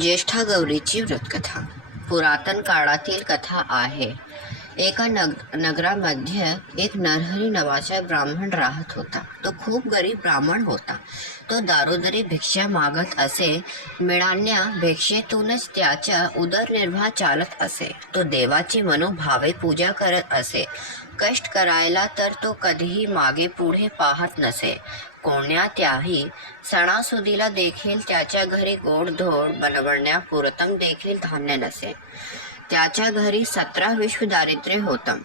ज्येष्ठा गौरीची व्रतकथा पुरातन काळातील कथा आहे. एका नगरामध्ये एक नरहरी नावाचा ब्राह्मण राहत होता. तो खूप गरीब ब्राह्मण होता. तो दारोदारी भिक्षा मागत असे. मिळालेल्या भिक्षेतूनच त्याचा उदरनिर्वाह चालत असे. तो देवाची मनोभावे पूजा करत असे. कष्ट करायला तर तो कधीही मागे पुढे पाहत नसे. कोणत्याही सणासुदीला देखील त्याच्या घरी गोडधोड बनवण्यापुरतं देखील धान्य नसे. त्याच्या घरी 17 विश्व दारिद्र्य होतं.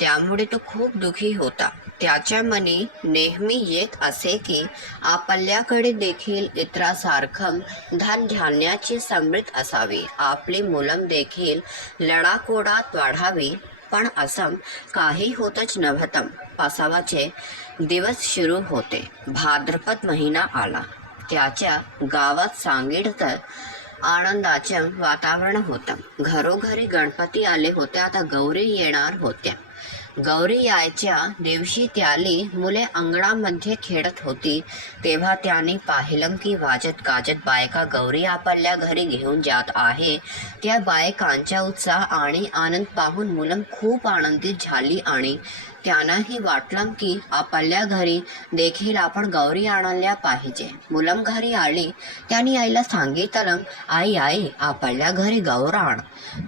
त्यामुळे तो खूप दुःखी होता. त्याच्या मनी नेहमी येत असे की आपल्याकडे देखील इतरांसारखं धनधान्याची समृद्ध असावी, आपली मुलं देखील लढाकोडात वाढावी. पण असं काही होतच नव्हतं. पावसाचे दिवस सुरू होते. भाद्रपद महिना आला. त्याच्या गावात सांगीत आनंदाचं वातावरण होतं. घरोघरी गणपती आले होते. आता गौरी येणार होत्या. गौरी यायच्या दिवशी त्याली मुले अंगणामध्ये खेळत होती. तेव्हा त्याने पाहिलं की वाजत गाजत बायका गौरी आपल्या घरी घेऊन जात आहे. त्या बायकांचा उत्साह आणि आनंद पाहून मुलं खूप आनंदित झाली आणि त्यांनाही वाटलं की आपल्या घरी देखील आपण गौरी आणायला पाहिजे. मुलं घरी आली. त्यांनी आईला सांगितलं, आई आई आपल्या घरी गौर आण.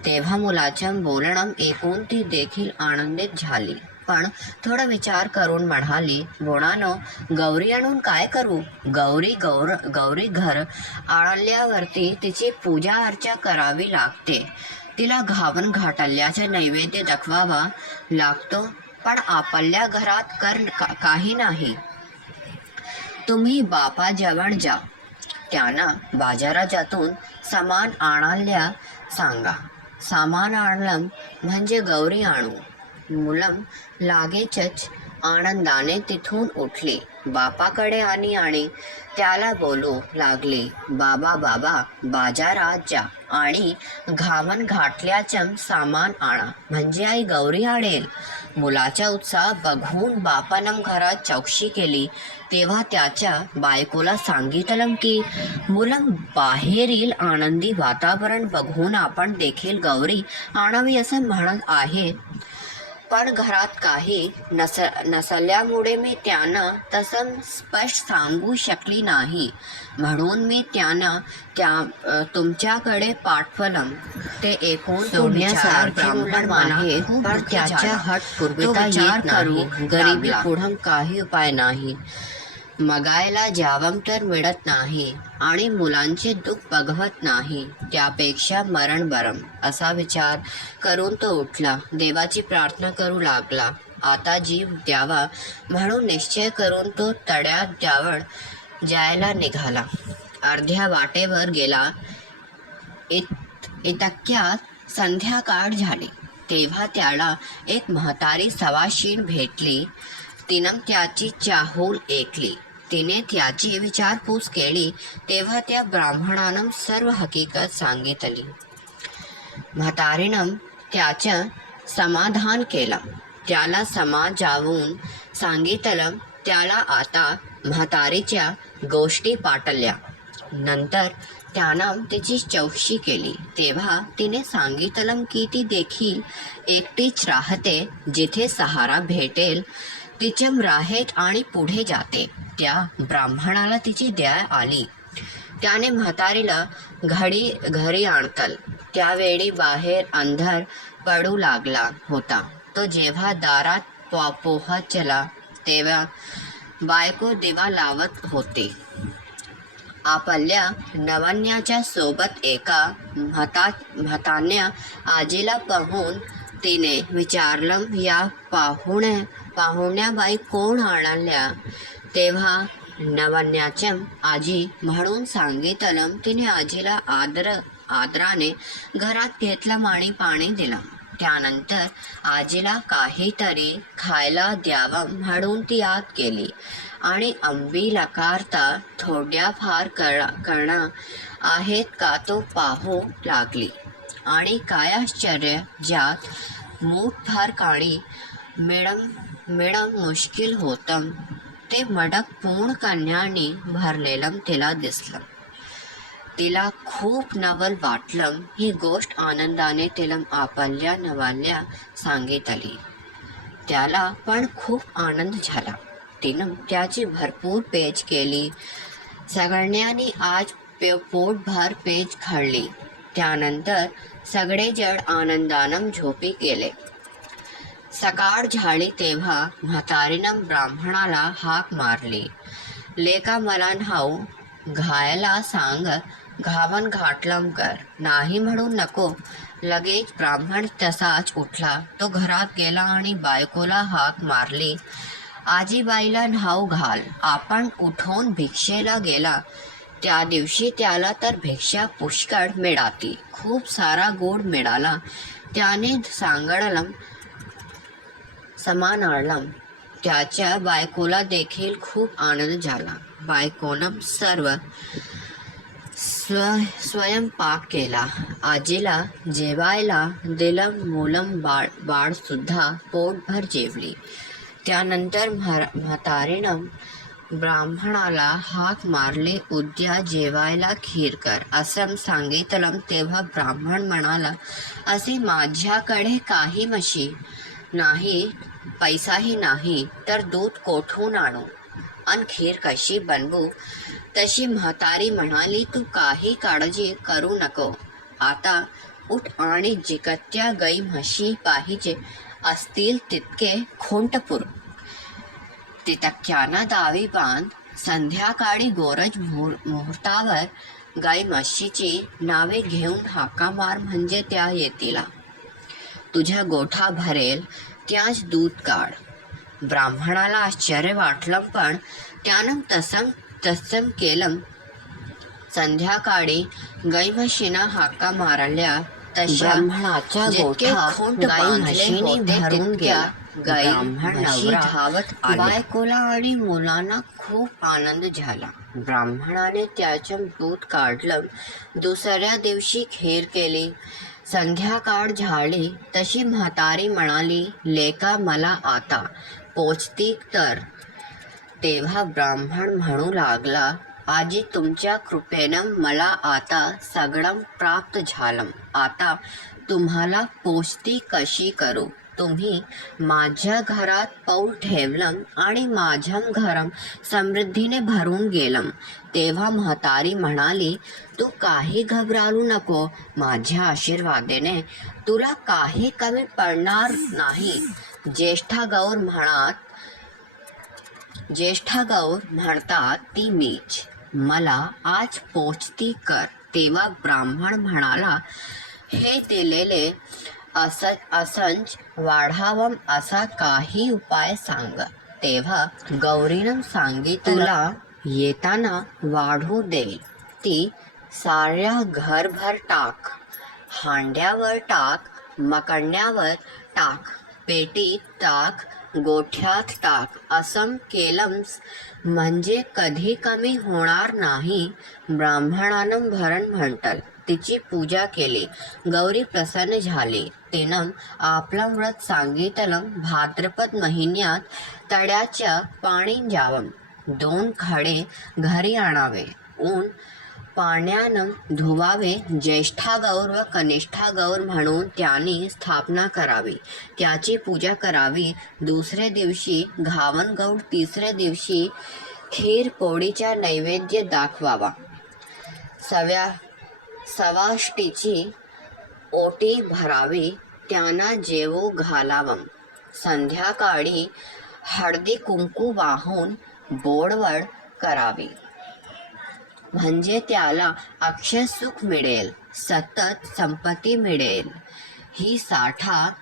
तेव्हा मुलाचं बोलणं ऐकून ती देखील आनंदित झाली. पण थोडा विचार करून म्हणाली, मुलानो, गौरी आणून काय करू? गौरी घर आणल्यावरती तिची पूजा अर्चा करावी लागते. तिला घावन घाटल्याचा नैवेद्य दाखवावा लागतो. पण आपल्या घरात काही नाही. तुम्ही बापाजवळ जा. त्यांना बाजारातून सामान आणायला सांगा. सामान आणलं म्हणजे गौरी आणू. मुलं लागेचच आनंदाने तिथून उठली. बापाकडे आणि त्याला बोलू लागली, बाबा बाबा बाजारात जा आणि घावन घाटल्याचं सामान आणा, म्हणजे आई गौरी आणेल. मुलाचा उत्साह बघून बापानं घरात चौकशी केली. तेव्हा त्याच्या बायकोला सांगितलं की मुलं बाहेरील आनंदी वातावरण बघून आपण देखील गौरी आणावी असं म्हणत आहे. पण घरात काही नसल्यामुळे मी त्यांना तसं स्पष्ट सांगू शकली नाही. म्हणून मी त्यांना तुमच्याकडे पाठवलं. ते ऐकून सोडण्यासारखे ब्राह्मण आहे, पण त्याच्या हट पुरविता येत नाही. गरिबी पुढं काही उपाय नाही. मगायला जावं तर मिळत नाही आणि मुलांचे दुःख बघवत नाही. त्यापेक्षा मरण बरं असा विचार करून तो उठला. देवाची प्रार्थना करू लागला. आता जीव द्यावा म्हणून निश्चय करून तो तळ्याजवळ जायला निघाला. अर्ध्या वाटेवर गेला. इतक्यात संध्याकाळ झाली. तेव्हा त्याला एक म्हातारी सवाशीण भेटली. तिनं त्याची चाहूल ऐकली. तिने त्याची विचारपूस केली. तेव्हा त्या ब्राह्मणानं सर्व हकीकत सांगितली. म्हातारीनं त्याचं समाधान केलं. त्याला समजावून सांगितलं. त्याला आता म्हातारीच्या गोष्टी पाटल्या. नंतर त्यानं तिची चौकशी केली. तेव्हा तिने सांगितलं की ती देखील एकटीच राहते. जिथे सहारा भेटेल तिचं राहते आणि पुढे जाते. त्या ब्राह्मणाला तिची दया आली. त्याने म्हातारीला घरी आणलं. त्यावेळी बाहेर अंधार पडू लागला होता. तो जेव्हा दारात पोहोचला तेव्हा बायको दिवा लावत होती. आपल्या नवऱ्याच्या सोबत एका म्हाताऱ्या आजीला पाहून तिने विचारलं, या पाहुण्याबाई कोण आणल्या? तेव्हा नवऱ्याच्या आजी म्हणून सांगितलं. तिने आजीला आदराने घरात घेतलं आणि पाणी दिलं. त्यानंतर आजीला काहीतरी खायला द्यावं म्हणून ती आत गेली आणि अंबी लकारता थोड्याफार कणा आहेत का तो पाहू लागली. आणि काय आश्चर्य, ज्यात मूठभर काळी मिळणं मुश्किल होतं ते मडक पूर्ण कण्याने भरलेलं तिला दिसलं. तिला खूप नवल वाटलं. ही गोष्ट आनंदाने तिला आपल्या नवऱ्याला सांगितली. त्याला पण खूप आनंद झाला. तिनं त्याची भरपूर पेज केली. सगळ्यांनी आज पोटभर पेज खाल्ली. त्यानंतर सगळेजण आनंदानं झोपी गेले. सकाळ झाली तेव्हा म्हातारीनं ब्राह्मणाला हाक मारली. लेका मला न्हाऊ घायला सांग, घावन घाटलं कर. नाही म्हणू नको. लगेच ब्राह्मण तसाच उठला. तो घरात गेला आणि बायकोला हाक मारली. आजीबाईला न्हाऊ घाल. आपण उठून भिक्षेला गेला. त्या दिवशी त्याला तर भिक्षा पुष्कळ मिळाली. खूप सारा गोड मिळाला. त्याने सांगडलं समान आणलं. त्याच्या बायकोला देखील खूप आनंद झाला. बायकोनं सर्व स्वयंपाक केला. आजीला जेवायला दिलं. मुलं बाळ सुद्धा पोटभर जेवली. त्यानंतर म्हातारीनं ब्राह्मणाला हाक मारली. उद्या जेवायला खीर कर असं सांगितलं. तेव्हा ब्राह्मण म्हणाला, असे माझ्याकडे काही म्हशी नाही, पैसाही नाही, तर दूध कोठून आणू आणि खीर कशी बनवू. तशी म्हातारी म्हणाली, तू काही काळजी करू नको. आता उठ आणि जिकत्या गाई म्हशी पाहिजे असतील तितके खोंटपूर तितक्यानं दावी बांध. संध्याकाळी गोरज मुहूर्तावर गाई म्हशीची नावे घेऊन हाका मार, म्हणजे त्या येतील. तुझ्या गोठा भरेल त्याच दूध काढ. ब्राह्मणाला आश्चर्य वाटलं, पण त्यानं तसं केलं. संध्याकाळी गाई म्हशीनं हाका मारल्या तशा जितके खोंट बांधले भरून गेला. गाई म्हशी धावत आल्या. बायकोला आणि मुलांना खूप आनंद झाला. ब्राह्मणाने त्याचं दूध काढलं. दुसऱ्या दिवशी खीर केली. संध्याकाळ झाली तशी म्हातारी म्हणाली, लेका मला आता पोचती तर. तेव्हा ब्राह्मण म्हणू लागला, आजी तुमच्या कृपेनं मला आता सगळं प्राप्त झालं. आता तुम्हाला पोचती कशी करू. तुम्ही माझ्या घरात पाऊल ठेवलं आणि माझ्या घरं समृद्धीने भरून गेलं. तेव्हा म्हातारी म्हणाली, तू काही घबरालू नको. माझ्या आशीर्वादाने तुला काही कमी पडणार नाही. ज्येष्ठा गौर म्हणतात ती मीच. मला आज पोचती कर. तेव्हा ब्राह्मण म्हणाला, हे दिलेले असंच वाढावं असा काही उपाय सांग. तेव्हा गौरीनं सांगितलं, तुला येताना वाढू देईल ती साऱ्या घरभर टाक. हांड्यावर टाक, मकण्यावर टाक, पेटीत टाक, गोठ्यात टाक. असं केलंस म्हणजे कधी कमी होणार नाही. ब्राह्मणानं भरण म्हटलं. तिची पूजा केली. गौरी प्रसन्न झाली. तिनं आपलं व्रत सांगितलं. भाद्रपद महिन्यात तळ्याचं पाणी द्यावं. 2 खडे घरी आणावे. ऊन पाण्यानं धुवावे. ज्येष्ठा गौर व कनिष्ठा गौर म्हणून त्यांनी स्थापना करावी. त्याची पूजा करावी. दुसऱ्या दिवशी घावन गौर, तिसऱ्या दिवशी खीर पोळीचा नैवेद्य दाखवावा. सवाष्टीची ओटी भरावी. त्यांना जेवू घालावं. संध्याकाळी हळदी कुंकू वाहून बोडवड करावी. म्हणजे त्याला अक्षय सुख मिळेल, सतत संपत्ती मिळेल. ही 60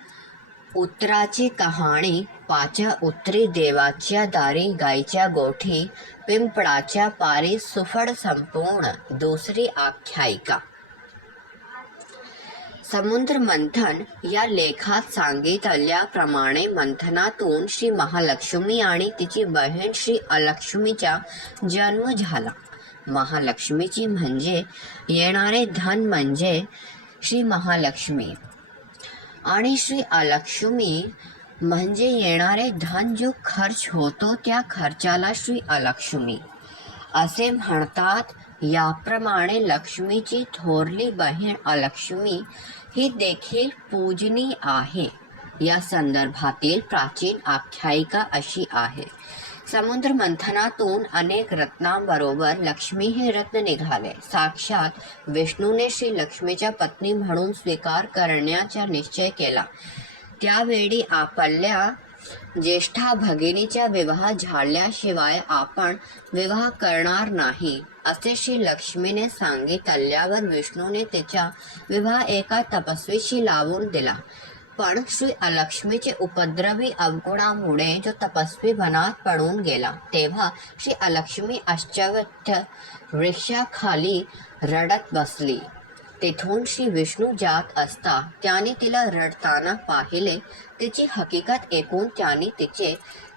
उत्तराची कहाणी. 5 उत्तरी देवाच्या दारी गायच्या गोठी, पिंपळाच्या पारी सुफळ संपूर्ण. दुसरी आख्यायिका. समुद्र मंथन या लेखात सांगितल्याप्रमाणे मंथनातून श्री महालक्ष्मी आणि तिची बहीण श्री अलक्ष्मीचा जन्म झाला. महालक्ष्मीची म्हणजे येणारे धन म्हणजे श्री महालक्ष्मी आणि श्री अलक्ष्मी म्हणजे येणारे धन जो खर्च होतो त्या खर्चाला श्री अलक्ष्मी असे म्हणतात. याप्रमाणे लक्ष्मीची थोरली बहीण अलक्ष्मी ही देखील पूजनीय आहे. या संदर्भातील प्राचीन आख्यायिका अशी आहे. समुद्र मंथनातून अनेक रत्नांबरोबर लक्ष्मी हे रत्न निघाले. साक्षात विष्णूने श्री लक्ष्मीच्या पत्नी म्हणून स्वीकार करण्याचा निश्चय केला. त्यावेळी आपल्या ज्येष्ठा भगिनीचा विवाह झाल्याशिवाय आपण विवाह करणार नाही असे श्री लक्ष्मीने सांगितल्यावर विष्णूने तिचा विवाह एका तपस्वीशी लावून दिला. पण श्री अलक्ष्मीचे उपद्रवी अवगुणामुळे जो तपस्वी वनात पडून गेला. तेव्हा श्री अलक्ष्मी आश्चर्य वृक्षाखाली रडत बसली. तेथून श्री विष्णू जात असता त्याने तिला रडताना पाहिले. तिची हकीकत ऐकून त्याने तिचे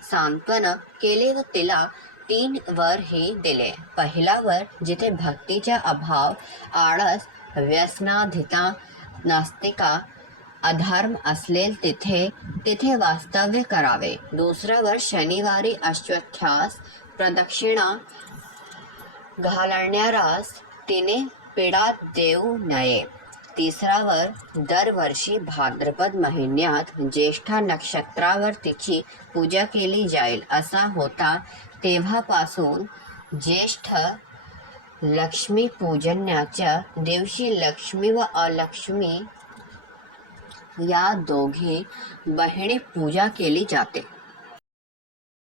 सांत्वन केले व तिला 3 वरही दिले. पहिला वर, जिथे भक्तीचा अभाव, आळस, व्यसनाधीनता, नास्तिका, अधर्म असेल तिथे वास्तव्य करावे. दुसरा वर, शनिवारी अश्वत्थास प्रदक्षिणा घालणाऱ्यास तिने पीडा देऊ नये. तिसरा वर, दरवर्षी भाद्रपद महिन्यात ज्येष्ठा नक्षत्रावर तिची पूजा केली जाईल असा होता. तेव्हापासून ज्येष्ठ लक्ष्मी पूजनाच्या दिवशी लक्ष्मी व अलक्ष्मी या दोघी बहिणी पूजा केली जाते.